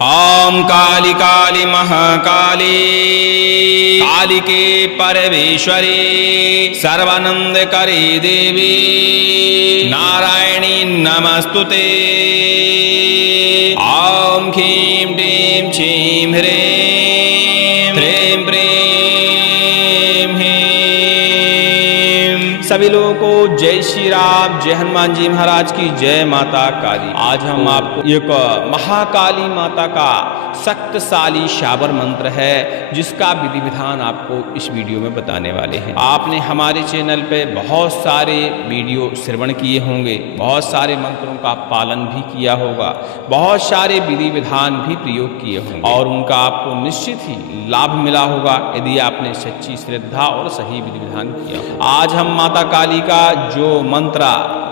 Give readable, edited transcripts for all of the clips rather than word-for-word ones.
ओम काली काली महाकाली कालिके परमेश्वरी सर्वानंदकरी देवी नारायणी नमस्तुते। ओम ह्रीं क्लीं छीं ह्रीं ह्रीं प्रीं ह्रीं। सभी लोगों को जय श्री राम, जय हनुमान जी महाराज की जय। माता काली। आज हम आपको एक महाकाली माता का शक्तिशाली शाबर मंत्र है जिसका विधि विधान आपको इस वीडियो में बताने वाले हैं। आपने हमारे चैनल पे बहुत सारे वीडियो श्रवण किए होंगे, बहुत सारे मंत्रों का पालन भी किया होगा, बहुत सारे विधि विधान भी प्रयोग किए होंगे और उनका आपको निश्चित ही लाभ मिला होगा यदि आपने सच्ची श्रद्धा और सही विधि विधान किया होगा। आज हम माता काली का जो मंत्र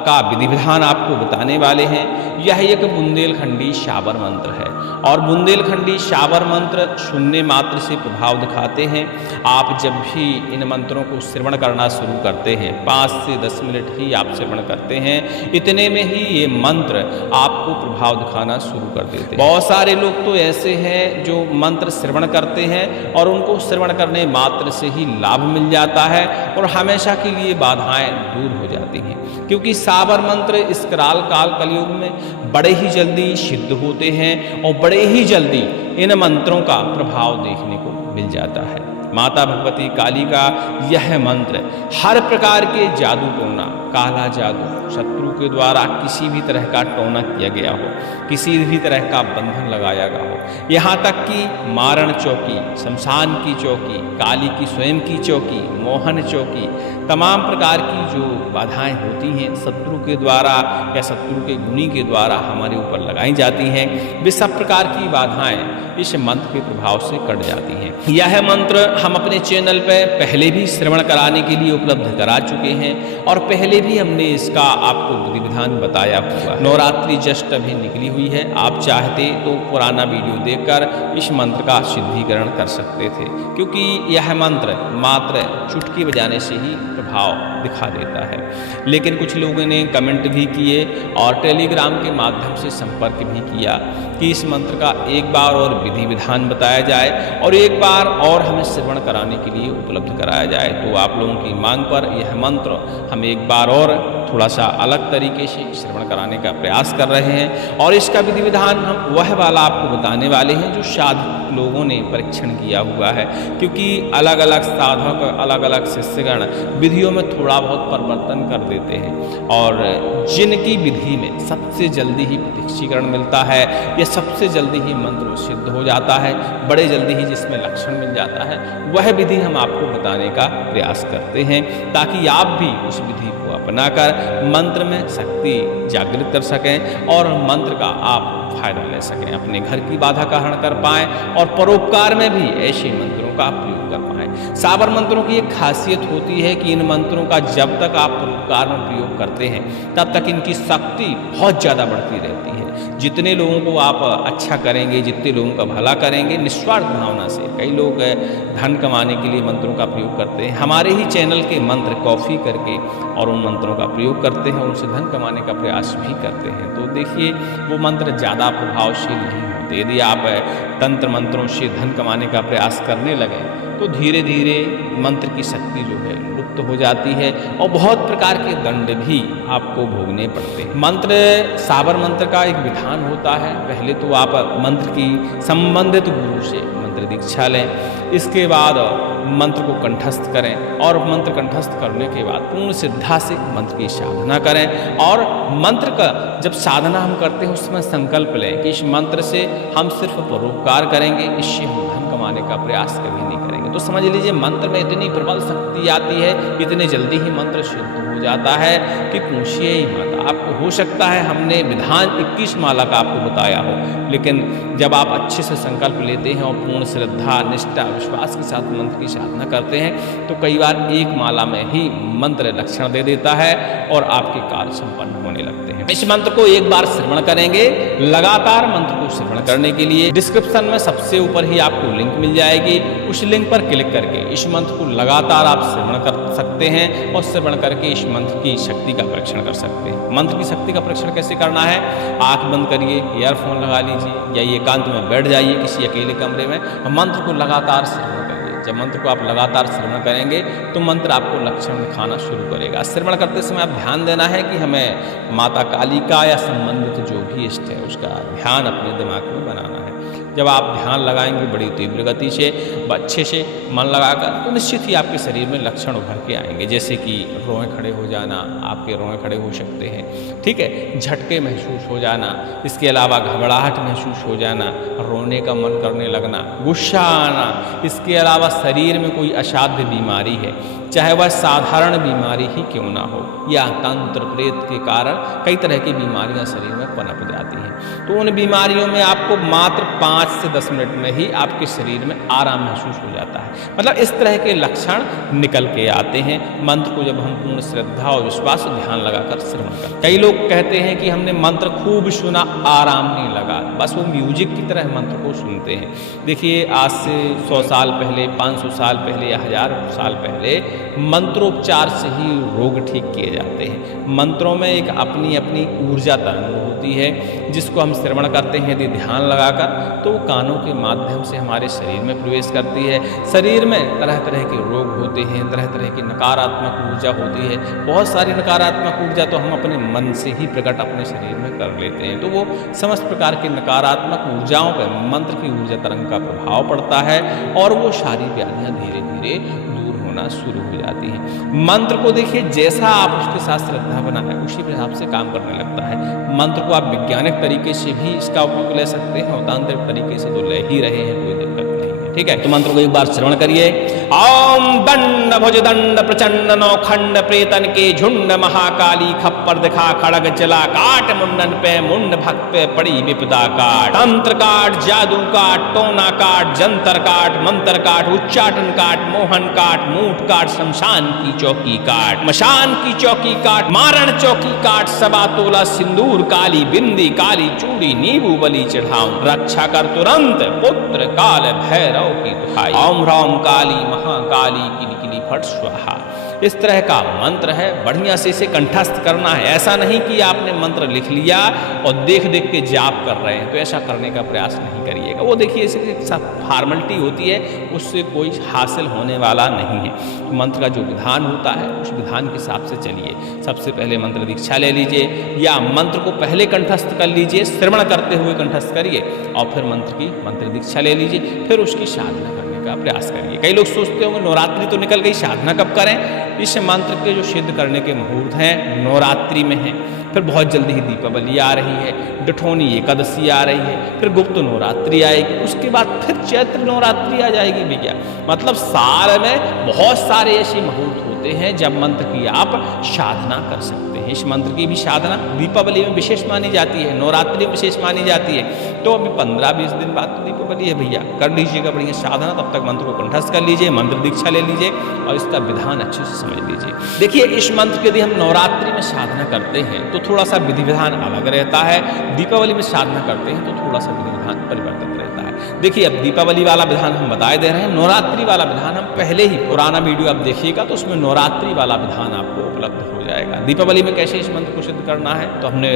का विधि विधान आपको बताने वाले हैं, यह एक बुंदेलखंडी शाबर मंत्र है और बुंदेलखंडी शाबर मंत्र सुनने मात्र से प्रभाव दिखाते हैं। आप जब भी इन मंत्रों को श्रवण करना शुरू करते हैं, 5 से 10 मिनट ही आप श्रवण करते हैं, इतने में ही ये मंत्र आपको प्रभाव दिखाना शुरू कर देते हैं। बहुत सारे लोग तो ऐसे हैं जो मंत्र श्रवण करते हैं और उनको श्रवण करने मात्र से ही लाभ मिल जाता है और हमेशा के लिए बाधाएं दूर हो जाती हैं, क्योंकि शाबर मंत्र इस कराल काल कलयुग में बड़े ही जल्दी सिद्ध होते हैं और बड़े ही जल्दी इन मंत्रों का प्रभाव देखने को मिल जाता है। माता भगवती काली का यह मंत्र हर प्रकार के जादू टोना, काला जादू, शत्रु के द्वारा किसी भी तरह का टोना किया गया हो, किसी भी तरह का बंधन लगाया गया हो, यहाँ तक कि मारण चौकी, शमशान की चौकी, काली की स्वयं की चौकी, मोहन चौकी, तमाम प्रकार की जो बाधाएं होती हैं शत्रु के द्वारा या शत्रु के गुणी के द्वारा हमारे ऊपर लगाई जाती हैं, वे सब प्रकार की बाधाएं इस मंत्र के प्रभाव से कट जाती हैं। यह मंत्र हम अपने चैनल पर पहले भी श्रवण कराने के लिए उपलब्ध करा चुके हैं और पहले भी हमने इसका आपको विधि विधान बताया हुआ। नवरात्रि जस्ट अभी निकली हुई है, आप चाहते तो पुराना वीडियो देखकर इस मंत्र का सिद्धीकरण कर सकते थे, क्योंकि यह मंत्र मात्र चुटकी बजाने से ही प्रभाव दिखा देता है। लेकिन कुछ लोगों ने कमेंट भी किए और टेलीग्राम के माध्यम से संपर्क भी किया कि इस मंत्र का एक बार और विधि विधान बताया जाए और एक बार और हमें श्रवण कराने के लिए उपलब्ध कराया जाए। तो आप लोगों की मांग पर यह मंत्र हम एक बार और थोड़ा सा अलग तरीके से श्रवण कराने का प्रयास कर रहे हैं और इसका विधि विधान हम वह वाला आपको बताने वाले हैं जो साधक लोगों ने परीक्षण किया हुआ है, क्योंकि अलग अलग साधक, अलग अलग शिष्यगण विधियों में थोड़ा बहुत परिवर्तन कर देते हैं और जिनकी विधि में सबसे जल्दी ही प्रत्यक्षीकरण मिलता है या सबसे जल्दी ही मंत्र सिद्ध हो जाता है, बड़े जल्दी ही जिसमें लक्षण मिल जाता है, वह विधि हम आपको बताने का प्रयास करते हैं ताकि आप भी उस विधि को अपनाकर मंत्र में शक्ति जागृत कर सकें और मंत्र का आप फायदा ले सकें, अपने घर की बाधा का हरण कर पाएं और परोपकार में भी ऐसे मंत्रों का प्रयोग कर पाएं। शाबर मंत्रों की एक खासियत होती है कि इन मंत्रों का जब तक आप परोपकार में प्रयोग करते हैं तब तक इनकी शक्ति बहुत ज़्यादा बढ़ती रहती है। जितने लोगों को आप अच्छा करेंगे, जितने लोगों का भला करेंगे निस्वार्थ भावना से, कई लोग धन कमाने के लिए मंत्रों का प्रयोग करते हैं, हमारे ही चैनल के मंत्र कॉपी करके और उन मंत्रों का प्रयोग करते हैं, उनसे धन कमाने का प्रयास भी करते हैं। तो देखिए वो मंत्र ज़्यादा प्रभावशील नहीं होते। यदि आप तंत्र मंत्रों से धन कमाने का प्रयास करने लगें तो धीरे धीरे मंत्र की शक्ति जो है लुप्त हो जाती है और बहुत प्रकार के दंड भी आपको भोगने पड़ते हैं। मंत्र शाबर मंत्र का एक विधान होता है, पहले तो आप मंत्र की संबंधित गुरु से मंत्र दीक्षा लें, इसके बाद मंत्र को कंठस्थ करें और मंत्र कंठस्थ करने के बाद पूर्ण श्रद्धा से मंत्र की साधना करें और मंत्र का जब साधना हम करते हैं उसमें संकल्प लें कि इस मंत्र से हम सिर्फ परोपकार करेंगे, इससे हम धन कमाने का प्रयास कभी नहीं करेंगे। तो समझ लीजिए मंत्र में इतनी प्रबल शक्ति आती है, इतने जल्दी ही मंत्र सिद्ध हो जाता है कि पूछिए ही मत। आपको हो सकता है हमने विधान 21 माला का आपको बताया हो, लेकिन जब आप अच्छे से संकल्प लेते हैं और पूर्ण श्रद्धा, निष्ठा, विश्वास के साथ मंत्र की साधना करते हैं तो कई बार एक माला में ही मंत्र लक्षण दे देता है और आपके कार्य संपन्न होने लगते हैं। इस मंत्र को एक बार श्रवण करेंगे। लगातार मंत्र को श्रवण करने के लिए डिस्क्रिप्शन में सबसे ऊपर ही आपको लिंक मिल जाएगी, उस लिंक पर क्लिक करके इस मंत्र को लगातार आप सकते हैं और श्रवण करके इस मंत्र की शक्ति का परीक्षण कर सकते हैं। मंत्र की शक्ति का परीक्षण कैसे करना है? आंख बंद करिए, ईयरफोन लगा लीजिए या एकांत में बैठ जाइए किसी अकेले कमरे में और मंत्र को लगातार श्रवण करिए। जब मंत्र को आप लगातार श्रवण करेंगे तो मंत्र आपको लक्षण दिखाना शुरू करेगा। श्रवण करते समय आप ध्यान देना है कि हमें माता काली का या संबंधित जो भी इष्ट है उसका ध्यान अपने दिमाग में बनाना है। जब आप ध्यान लगाएंगे बड़ी तीव्र गति से, अच्छे से मन लगाकर, तो निश्चित ही आपके शरीर में लक्षण उभर के आएंगे, जैसे कि रोए खड़े हो जाना, आपके रोए खड़े हो सकते हैं, ठीक है, झटके महसूस हो जाना, इसके अलावा घबराहट महसूस हो जाना, रोने का मन करने लगना, गुस्सा आना, इसके अलावा शरीर में कोई असाध्य बीमारी है, चाहे वह साधारण बीमारी ही क्यों ना हो, या तंत्र प्रेत के कारण कई तरह की बीमारियां शरीर में पनप जाती हैं, तो उन बीमारियों में आपको मात्र 5 से 10 मिनट में ही आपके शरीर में आराम महसूस हो जाता है। मतलब इस तरह के लक्षण निकल के आते हैं मंत्र को जब हम पूर्ण श्रद्धा और विश्वास और ध्यान लगाकर श्रवण करते हैं। कई लोग कहते हैं कि हमने मंत्र खूब सुना, आराम नहीं लगा, बस वो म्यूजिक की तरह मंत्र को सुनते हैं। देखिए, आज से 100 साल पहले, 500 साल पहले या 1000 साल पहले मंत्रोपचार से ही रोग ठीक किए जाते हैं। मंत्रों में एक अपनी अपनी ऊर्जा तरंग होती है जिसको हम श्रवण करते हैं यदि ध्यान लगाकर, तो वो कानों के माध्यम से हमारे शरीर में प्रवेश करती है। शरीर में तरह तरह के रोग होते हैं, तरह तरह की नकारात्मक ऊर्जा होती है। बहुत सारी नकारात्मक ऊर्जा तो हम अपने मन से ही प्रकट अपने शरीर में कर लेते हैं, तो वो समस्त प्रकार की नकारात्मक ऊर्जाओं पर मंत्र की ऊर्जा तरंग का प्रभाव पड़ता है और वो सारी व्याधियाँ धीरे धीरे दूर होना शुरू हो जाती हैं। मंत्र को देखिए, जैसा आप उसके साथ श्रद्धा बनाए उसी हिसाब से काम करने लगता है। मंत्र को आप वैज्ञानिक तरीके से भी इसका उपयोग ले सकते हैं और तांत्रिक तरीके से तो ले ही रहे हैं, कोई दिक्कत नहीं है, ठीक है। तो मंत्र को एक बार श्रवण करिए। ओम दंड भुज दंड प्रचंड नौखंड प्रेतन के झुंड महाकाली खप्पर दिखा खड़ग चला काट मुंडन पे मुंड भक्त पे पड़ी विपदा काट, तंत्र काट, जादू काट, टोना काट, जंतर काट, मंत्र काट, उच्चाटन काट, मोहन काट, मूठ काट, शमशान की चौकी काट, मशान की चौकी काट, मारण चौकी काट, सबा तोला सिंदूर काली बिंदी काली चूड़ी नींबू बलि चढ़ाऊं, रक्षा कर तुरंत पुत्र काल भैरव की दुहाई, ओम ह्रौम काली महाकाली किली किली फट स्वाहा। इस तरह का मंत्र है, बढ़िया से इसे कंठस्थ करना है। ऐसा नहीं कि आपने मंत्र लिख लिया और देख देख के जाप कर रहे हैं, तो ऐसा करने का प्रयास नहीं करिएगा। वो देखिए इसकी फॉर्मेलिटी होती है, उससे कोई हासिल होने वाला नहीं है। मंत्र का जो विधान होता है उस विधान के हिसाब से चलिए। सबसे पहले मंत्र दीक्षा ले लीजिए या मंत्र को पहले कंठस्थ कर लीजिए, श्रवण करते हुए कंठस्थ करिए और फिर मंत्र दीक्षा ले लीजिए, फिर उसकी साधना करने का प्रयास करिए। कई लोग सोचते होंगे नवरात्रि तो निकल गई, साधना कब करें? इस मंत्र के जो सिद्ध करने के मुहूर्त हैं नवरात्रि में हैं, फिर बहुत जल्दी ही दीपावली आ रही है, डठौनी एकादशी आ रही है, फिर गुप्त नवरात्रि आएगी, उसके बाद फिर चैत्र नवरात्रि आ जाएगी भैया। मतलब साल में बहुत सारे ऐसे मुहूर्त होते हैं जब मंत्र की आप साधना कर सकते हैं। इस मंत्र की भी साधना दीपावली में विशेष मानी जाती है, नवरात्रि में विशेष मानी जाती है। तो अभी 15-20 दिन बाद तो दीपावली है भैया, कर लीजिएगा बढ़िया साधना। तब तक मंत्र को कंठस्थ कर लीजिए, मंत्र दीक्षा ले लीजिए और इसका विधान अच्छे से समझ लीजिए। देखिए, इस मंत्र के यदि हम नवरात्रि में साधना करते हैं तो थोड़ा सा विधि विधान अलग रहता है, दीपावली में साधना करते हैं तो थोड़ा सा विधि विधान परिवर्तित रहता है। देखिए, अब दीपावली वाला विधान हम बताए दे रहे हैं, नवरात्रि वाला विधान हम पहले ही पुराना वीडियो आप देखिएगा तो उसमें नवरात्रि वाला विधान आपको उपलब्ध हो जाएगा। दीपावली में कैसे इस मंत्र को सिद्ध करना है तो हमने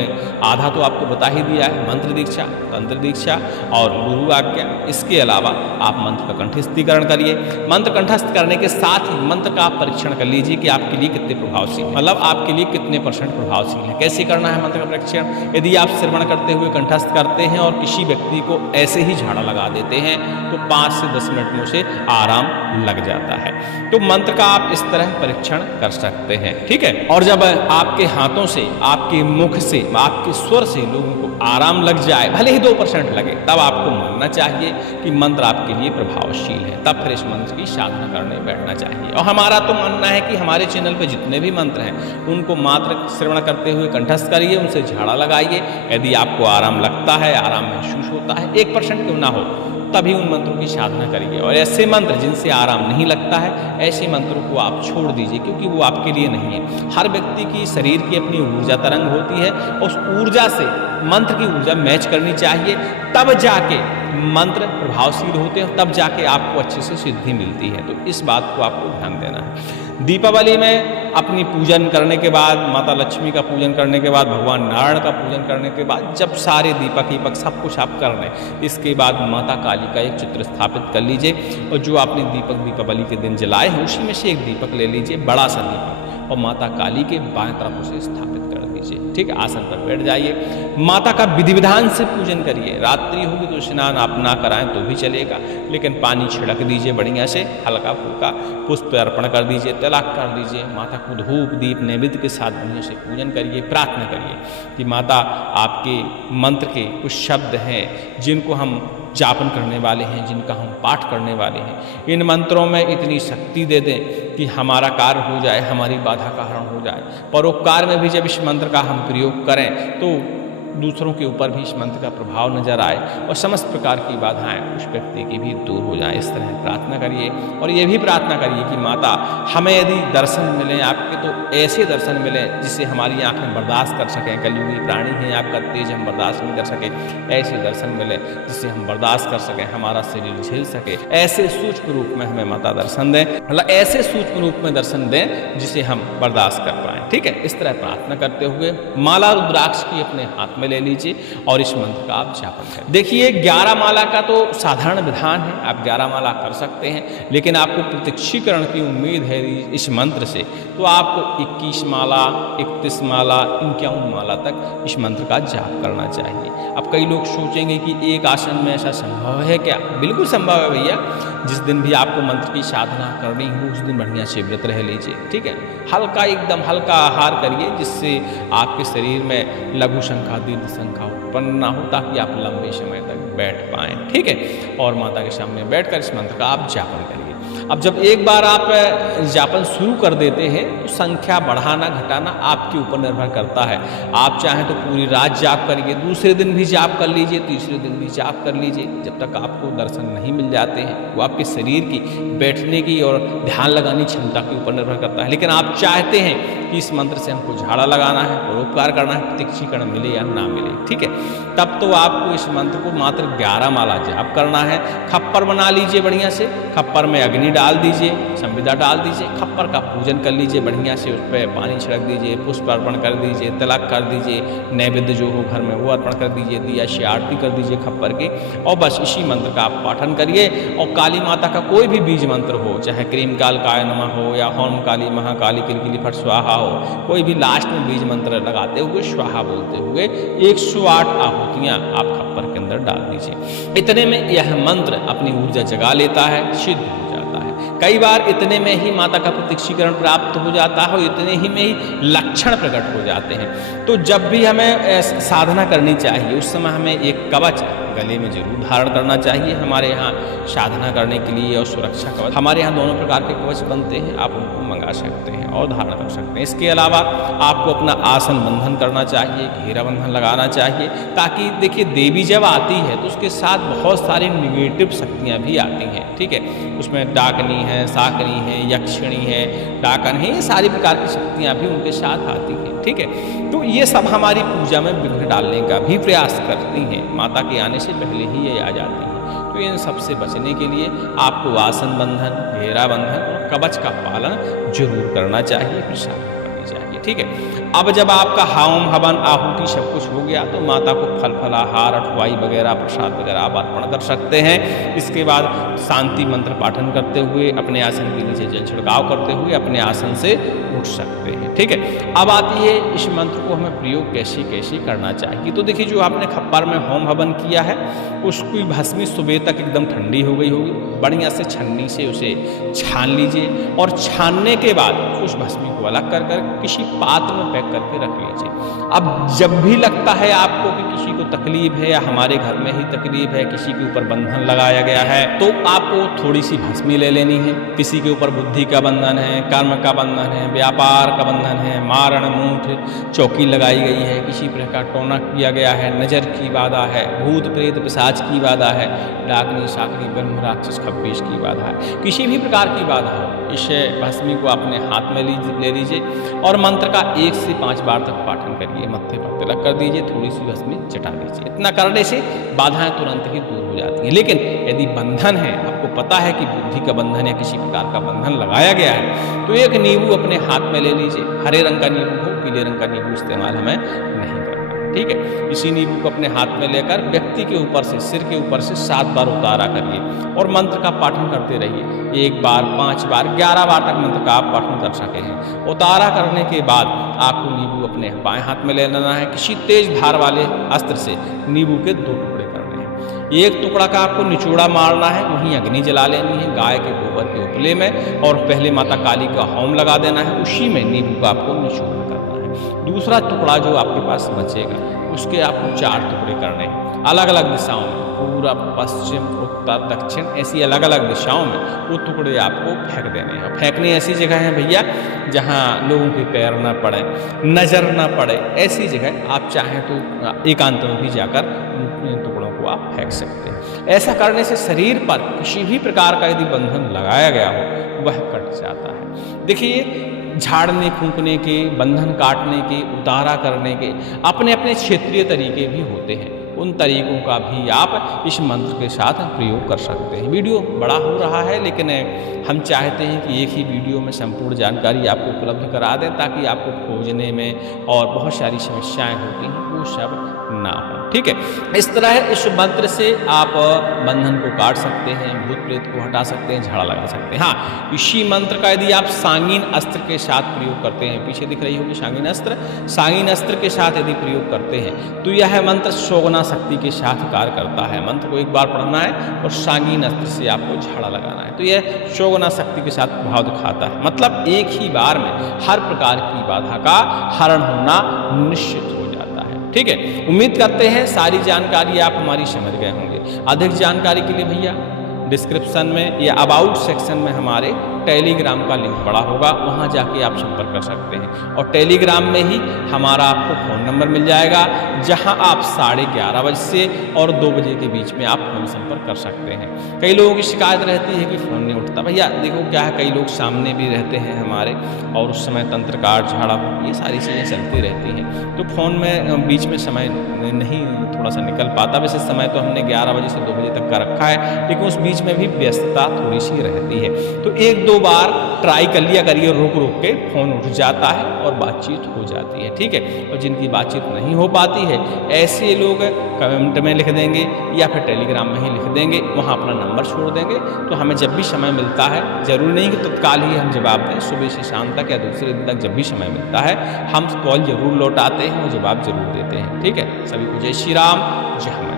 आधा तो आपको बता ही दिया है, मंत्र दीक्षा, तंत्र दीक्षा और गुरु आज्ञा। इसके अलावा आप मंत्र का कंठस्थीकरण करिए। मंत्र कंठस्थ करने के साथ ही मंत्र का आप परीक्षण कर लीजिए कि आपके लिए कितने प्रभावशील है, मतलब आपके लिए कितने % प्रभावशील है। कैसे करना है मंत्र का परीक्षण? यदि आप श्रवण करते हुए कंठस्थ करते हैं और किसी व्यक्ति को ऐसे ही झाड़ा लगा देते हैं तो 5 से 10 मिनट में उसे आराम लग जाता है। तो मंत्र का आप इस तरह परीक्षण कर सकते हैं, ठीक है। और जब आपके हाथों से, आपके मुख से, आपके स्वर से लोगों को आराम लग जाए, भले ही 2% लगे, तब आपको मानना चाहिए कि मंत्र आपके लिए प्रभावशील है। तब फिर इस मंत्र की साधना करने बैठना चाहिए। और हमारा तो मानना है कि हमारे चैनल पे जितने भी मंत्र हैं उनको मात्र श्रवण करते हुए कंठस्थ करिए, उनसे झाड़ा लगाइए। यदि आपको आराम लगता है, आराम महसूस होता है, 1% क्यों ना हो, तभी उन मंत्रों की साधना करिए। और ऐसे मंत्र जिनसे आराम नहीं लगता है, ऐसे मंत्रों को आप छोड़ दीजिए, क्योंकि वो आपके लिए नहीं है। हर व्यक्ति की शरीर की अपनी ऊर्जा तरंग होती है, उस ऊर्जा से मंत्र की ऊर्जा मैच करनी चाहिए, तब जाके मंत्र प्रभावशील होते हैं, तब जाके आपको अच्छे से सिद्धि मिलती है। तो इस बात को आपको ध्यान देना है। दीपावली में अपनी पूजन करने के बाद, माता लक्ष्मी का पूजन करने के बाद, भगवान नारायण का पूजन करने के बाद, जब सारे दीपक वीपक सब कुछ आप कर लें, इसके बाद माता काली का एक चित्र स्थापित कर लीजिए और जो आपने दीपक दीपावली के दिन जलाए हैं उसी में से एक दीपक ले लीजिए, बड़ा सा दीपक, और माता काली के बाएं तरफ उसे स्थापित कर दीजिए। ठीक है, आसन पर बैठ जाइए, माता का विधि विधान से पूजन करिए। रात्रि होगी तो स्नान आप ना कराएं तो भी चलेगा, लेकिन पानी छिड़क दीजिए बढ़िया से, हल्का फुल्का पुष्प अर्पण कर दीजिए, तिलक कर दीजिए, माता को धूप दीप नैवेद्य के साथ बढ़िया से पूजन करिए। प्रार्थना करिए कि माता आपके मंत्र के कुछ शब्द हैं जिनको हम जापन करने वाले हैं, जिनका हम पाठ करने वाले हैं, इन मंत्रों में इतनी शक्ति दे दें कि हमारा कार्य हो जाए, हमारी बाधा का हरण हो जाए। परोपकार में भी जब इस मंत्र का हम प्रयोग करें तो दूसरों के ऊपर भी इस मंत्र का प्रभाव नजर आए और समस्त प्रकार की बाधाएं उस व्यक्ति की भी दूर हो जाए। इस तरह प्रार्थना करिए और ये भी प्रार्थना करिए कि माता हमें यदि दर्शन मिलें आपके तो ऐसे दर्शन मिलें जिससे हमारी आंखें बर्दाश्त कर सकें। कलयुगी प्राणी हैं, आपका तेज हम बर्दाश्त नहीं कर सके, ऐसे दर्शन मिले जिससे हम बर्दाश्त कर सकें, हमारा शरीर झेल सके। ऐसे सूक्ष्म रूप में हमें माता दर्शन दें, मतलब ऐसे सूक्ष्म रूप में दर्शन दें जिसे हम बर्दाश्त कर पाएँ। ठीक है, इस तरह प्रार्थना करते हुए माला रुद्राक्ष की अपने हाथ में ले लीजिए और इस मंत्र का आप जापन करें। देखिए 11 माला का तो साधारण विधान है, आप 11 माला कर सकते हैं, लेकिन आपको प्रत्यक्षीकरण की उम्मीद है इस मंत्र से, तो आपको 21 माला, 31 माला, 51 माला तक इस मंत्र का जाप करना चाहिए। अब कई लोग सोचेंगे कि एक आसन में ऐसा संभव है क्या? बिल्कुल संभव है भैया। जिस दिन भी आपको मंत्र की साधना करनी हो उस दिन बढ़िया से व्रत रह लीजिए। ठीक है, हल्का एकदम हल्का आहार करिए जिससे आपके शरीर में लघु संख्या दीर्घ संख्या उत्पन्न ना हो, ताकि आप लंबे समय तक बैठ पाएँ। ठीक है, और माता के सामने बैठकर इस मंत्र का आप जापन करिए। अब जब एक बार आप जापन शुरू कर देते हैं तो संख्या बढ़ाना घटाना आपके ऊपर निर्भर करता है। आप चाहें तो पूरी रात जाप करिए, दूसरे दिन भी जाप कर लीजिए, तीसरे दिन भी जाप कर लीजिए, जब तक आपको दर्शन नहीं मिल जाते हैं। वो आपके शरीर की बैठने की और ध्यान लगाने की क्षमता के ऊपर निर्भर करता है। लेकिन आप चाहते हैं कि इस मंत्र से हमको झाड़ा लगाना है, परोपकार करना है, प्रत्यक्षीकरण मिले या ना मिले, ठीक है, तब तो आपको इस मंत्र को मात्र 11 माला जाप करना है। खप्पर बना लीजिए बढ़िया से, खप्पर में अग्नि डाल दीजिए, संविदा डाल दीजिए, खप्पर का पूजन कर लीजिए बढ़िया से, उस पर पानी छिड़क दीजिए, पुष्प अर्पण कर दीजिए, तिलक कर दीजिए, नैवेद्य जो हो घर में वो अर्पण कर दीजिए, दिया से आरती कर दीजिए खप्पर की, और बस इसी मंत्र का आप पाठन करिए। और काली माता का कोई भी बीज मंत्र हो, चाहे क्रीम काल काय नमः हो या होम काली महाकाली किलकिली फट स्वाहा हो, कोई भी लास्ट में बीज मंत्र लगाते हुए स्वाहा बोलते हुए 108 आहुतियाँ आप खप्पर के अंदर डाल दीजिए। इतने में यह मंत्र अपनी ऊर्जा जगा लेता है, सिद्ध हो जाता है। कई बार इतने में ही माता का प्रत्यक्षीकरण प्राप्त हो जाता है और इतने ही में ही लक्षण प्रकट हो जाते हैं। तो जब भी हमें साधना करनी चाहिए उस समय हमें एक कवच गले में जरूर धारण करना चाहिए। हमारे यहाँ साधना करने के लिए और सुरक्षा कवच, हमारे यहाँ दोनों प्रकार के कवच बनते हैं, आप उनको मंगा सकते हैं और धारण कर सकते हैं। इसके अलावा आपको अपना आसन बंधन करना चाहिए, घेरा बंधन लगाना चाहिए, ताकि देखिए देवी जब आती है तो उसके साथ बहुत सारी निगेटिव शक्तियाँ भी आती हैं। ठीक है, उसमें डाकनी है, साकनी है, यक्षिणी है, डाकन है, ये सारी प्रकार की शक्तियाँ भी उनके साथ आती हैं। ठीक है, तो ये सब हमारी पूजा में विघ्न डालने का भी प्रयास करती हैं। माता के आने से पहले ही ये आ जाती हैं। तो इन सबसे बचने के लिए आपको आसन बंधन, घेरा बंधन और कवच का पालन जरूर करना चाहिए, फिर साधना करनी चाहिए। ठीक है, अब जब आपका हवन हवन आहुति सब कुछ हो गया तो माता को फल फलाहार अठवाई वगैरह प्रसाद वगैरह आप अर्पण कर सकते हैं। इसके बाद शांति मंत्र पाठन करते हुए अपने आसन के नीचे जल छिड़काव करते हुए अपने आसन से उठ सकते हैं। ठीक है, अब आती है इस मंत्र को हमें प्रयोग कैसे कैसे करना चाहिए। तो देखिए, जो आपने खप्पर में होम हवन किया है उसकी भस्मी सुबह तक एकदम ठंडी हो गई होगी, बढ़िया से छन्नी से उसे छान लीजिए और छानने के बाद उस भस्मी को अलग कर किसी पात्र में पैक करके रख लीजिए। अब जब भी लगता है आपको कि किसी को तकलीफ है या हमारे घर में ही तकलीफ है, किसी के ऊपर बंधन लगाया गया है, तो आपको थोड़ी सी भस्मी ले लेनी है। किसी के ऊपर बुद्धि का बंधन है, कर्म का बंधन है, व्यापार का बंधन है, मारण मूठ चौकी लगाई गई है, किसी प्रकार टोना किया गया है, नजर की बाधा है, भूत प्रेत पिशाच की बाधा है, डाकनी साकनी ब्रह्म राक्षस खब्बीस की बाधा है, किसी भी प्रकार की बाधा हो, इस भस्मी को अपने हाथ में ले लीजिए और मंत्र का 1 से 5 बार तक पाठन करिए। मत्थे पर तिलक कर दीजिए, थोड़ी सी भस्मी चटा दीजिए। इतना करने से बाधाएं तुरंत ही दूर हो जाती हैं। लेकिन यदि बंधन है, को पता है कि बुद्धि का बंधन या किसी प्रकार का बंधन लगाया गया है, तो एक नींबू अपने हाथ में ले लीजिए। हरे रंग का नींबू हो, पीले रंग का नींबू इस्तेमाल हमें नहीं करना, ठीक है। इसी नींबू को अपने हाथ में लेकर व्यक्ति के ऊपर से, सिर के ऊपर से 7 बार उतारा करिए और मंत्र का पाठन करते रहिए। 1 बार, 5 बार, 11 बार तक मंत्र का आप पाठन कर सके हैं। उतारा करने के बाद आपको नींबू अपने बाएं हाथ में ले लेना है। किसी तेज धार वाले अस्त्र से नींबू के 2 टुकड़े करने हैं। एक टुकड़ा का आपको निचोड़ा मारना है, वहीं अग्नि जला लेनी है गाय के गोबर के उपले में, और पहले माता काली का होम लगा देना है। उसी में नींबू का आपको निचोड़ा करना है। दूसरा टुकड़ा जो आपके पास बचेगा उसके आपको 4 टुकड़े करने हैं, अलग अलग दिशाओं में, पूरब, पश्चिम, उत्तर, दक्षिण, ऐसी अलग अलग दिशाओं में वो टुकड़े आपको फेंक देने हैं। फेंकने ऐसी जगह है भैया जहाँ लोगों के पैर ना पड़े, नज़र ना पड़े, ऐसी जगह आप चाहें तो एकांत में भी जाकर उन टुकड़ों को आप फेंक सकते हैं। ऐसा करने से शरीर पर किसी भी प्रकार का यदि बंधन लगाया गया हो वह कट जाता है। देखिए, झाड़ने फूंकने के, बंधन काटने के, उतारा करने के अपने अपने क्षेत्रीय तरीके भी होते हैं। उन तरीकों का भी आप इस मंत्र के साथ प्रयोग कर सकते हैं। वीडियो बड़ा हो रहा है, लेकिन हम चाहते हैं कि एक ही वीडियो में संपूर्ण जानकारी आपको उपलब्ध करा दें, ताकि आपको खोजने में और बहुत सारी समस्याएं होती हैं वो सब ना हो, ठीक है। इस तरह इस मंत्र से आप बंधन को काट सकते हैं, भूत प्रेत को हटा सकते हैं, झाड़ा लगा सकते हैं। हाँ, इसी मंत्र का यदि आप सांगीन अस्त्र के साथ प्रयोग करते हैं, पीछे दिख रही होगी सांगीन अस्त्र, सांगीन अस्त्र के साथ यदि प्रयोग करते हैं तो यह मंत्र शोगना शक्ति के साथ कार्य करता है। मंत्र को एक बार पढ़ना है और सांगीन अस्त्र से आपको झाड़ा लगाना है, तो यह शोगना शक्ति के साथ प्रभाव दिखाता है। मतलब एक ही बार में हर प्रकार की बाधा का हरण होना निश्चित हो जाता है, ठीक है। उम्मीद करते हैं सारी जानकारी आप हमारी समझ गए होंगे। अधिक जानकारी के लिए भैया डिस्क्रिप्शन में या अबाउट सेक्शन में हमारे टेलीग्राम का लिंक पड़ा होगा, वहाँ जाके आप संपर्क कर सकते हैं। और टेलीग्राम में ही हमारा आपको फ़ोन नंबर मिल जाएगा, जहाँ आप 11:30 बजे से और 2 बजे के बीच में आप फ़ोन संपर्क कर सकते हैं। कई लोगों की शिकायत रहती है कि फ़ोन नहीं उठता। भैया देखो क्या है, कई लोग सामने भी रहते हैं हमारे, और उस समय तंत्र काट, झाड़ा, ये सारी चीज़ें चलती रहती हैं, तो फ़ोन में बीच में समय नहीं थोड़ा सा निकल पाता। वैसे समय तो हमने 11 बजे से 2 बजे तक का रखा है, लेकिन उस बीच में भी व्यस्तता थोड़ी सी रहती है। तो 1-2 बार ट्राई कर लिया करिए, रुक रुक के फ़ोन उठ जाता है और बातचीत हो जाती है, ठीक है। और जिनकी बातचीत नहीं हो पाती है, ऐसे लोग कमेंट में लिख देंगे या फिर टेलीग्राम में ही लिख देंगे, वहाँ अपना नंबर छोड़ देंगे, तो हमें जब भी समय मिलता है, ज़रूरी नहीं कि तत्काल ही हम जवाब दें, सुबह से शाम तक या दूसरे दिन तक जब भी समय मिलता है हम कॉल जरूर लौटाते हैं और जवाब जरूर देते हैं, ठीक है। सभी को जय श्री राम, जय हनुमान।